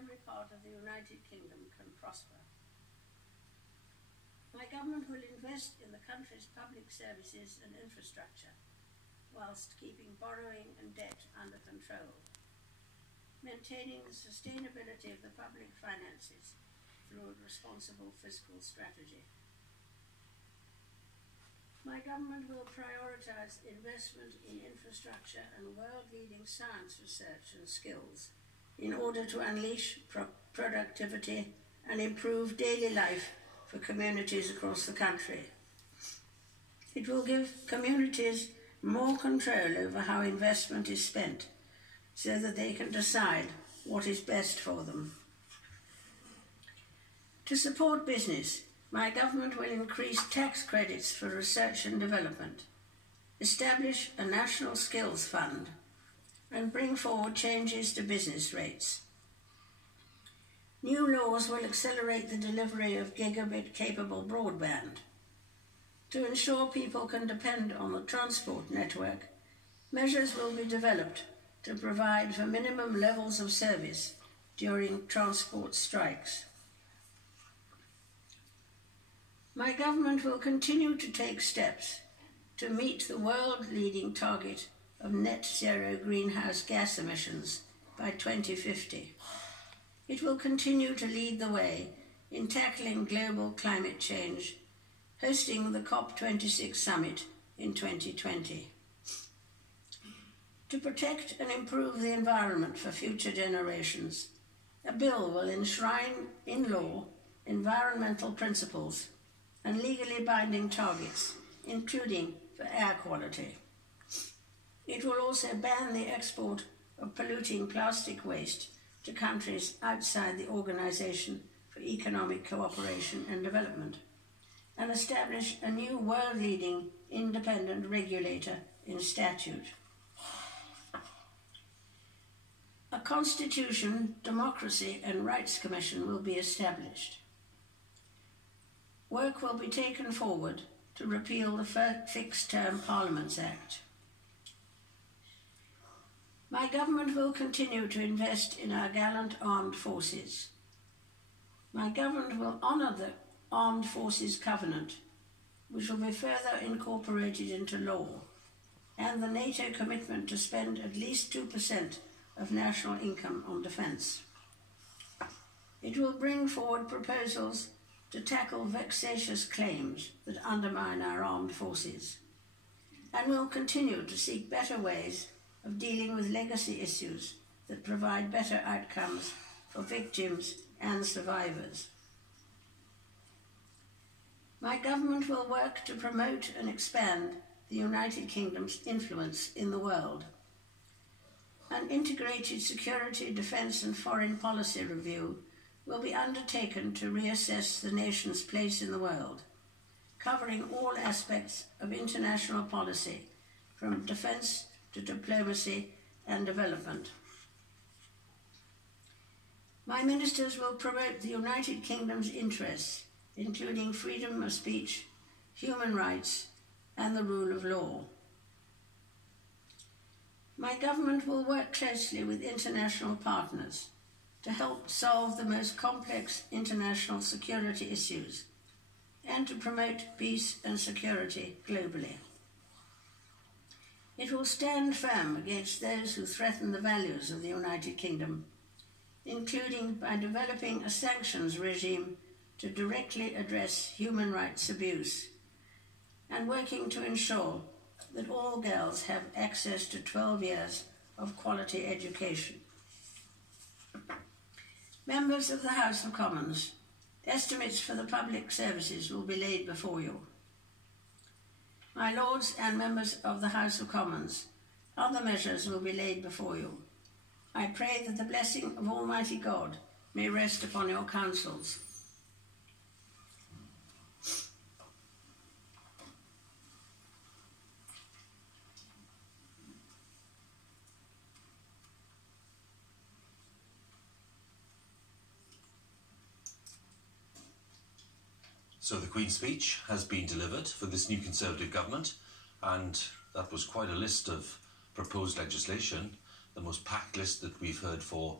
every part of the United Kingdom can prosper. My government will invest in the country's public services and infrastructure, whilst keeping borrowing and debt under control, maintaining the sustainability of the public finances through a responsible fiscal strategy. My government will prioritise investment in infrastructure and world-leading science research and skills in order to unleash productivity and improve daily life for communities across the country. It will give communities more control over how investment is spent, so that they can decide what is best for them. To support business, my government will increase tax credits for research and development, establish a national skills fund, and bring forward changes to business rates. New laws will accelerate the delivery of gigabit-capable broadband. To ensure people can depend on the transport network, measures will be developed to provide for minimum levels of service during transport strikes. My government will continue to take steps to meet the world-leading target of net zero greenhouse gas emissions by 2050. It will continue to lead the way in tackling global climate change, hosting the COP26 summit in 2020. To protect and improve the environment for future generations, a bill will enshrine in law environmental principles and legally binding targets, including for air quality. It will also ban the export of polluting plastic waste to countries outside the Organisation for Economic Cooperation and Development, and establish a new world-leading independent regulator in statute. A Constitution, Democracy and Rights Commission will be established. Work will be taken forward to repeal the Fixed-Term Parliaments Act. My government will continue to invest in our gallant armed forces. My government will honour the Armed Forces Covenant, which will be further incorporated into law, and the NATO commitment to spend at least 2% of national income on defence. It will bring forward proposals to tackle vexatious claims that undermine our armed forces, and will continue to seek better ways of dealing with legacy issues that provide better outcomes for victims and survivors. My government will work to promote and expand the United Kingdom's influence in the world. An integrated security, defence and foreign policy review will be undertaken to reassess the nation's place in the world, covering all aspects of international policy, from defence to diplomacy and development. My ministers will promote the United Kingdom's interests, including freedom of speech, human rights, and the rule of law. My government will work closely with international partners to help solve the most complex international security issues and to promote peace and security globally. It will stand firm against those who threaten the values of the United Kingdom, including by developing a sanctions regime to directly address human rights abuse, and working to ensure that all girls have access to 12 years of quality education. Members of the House of Commons, estimates for the public services will be laid before you. My Lords and members of the House of Commons, other measures will be laid before you. I pray that the blessing of Almighty God may rest upon your councils. So the Queen's speech has been delivered for this new Conservative government, and that was quite a list of proposed legislation, the most packed list that we've heard for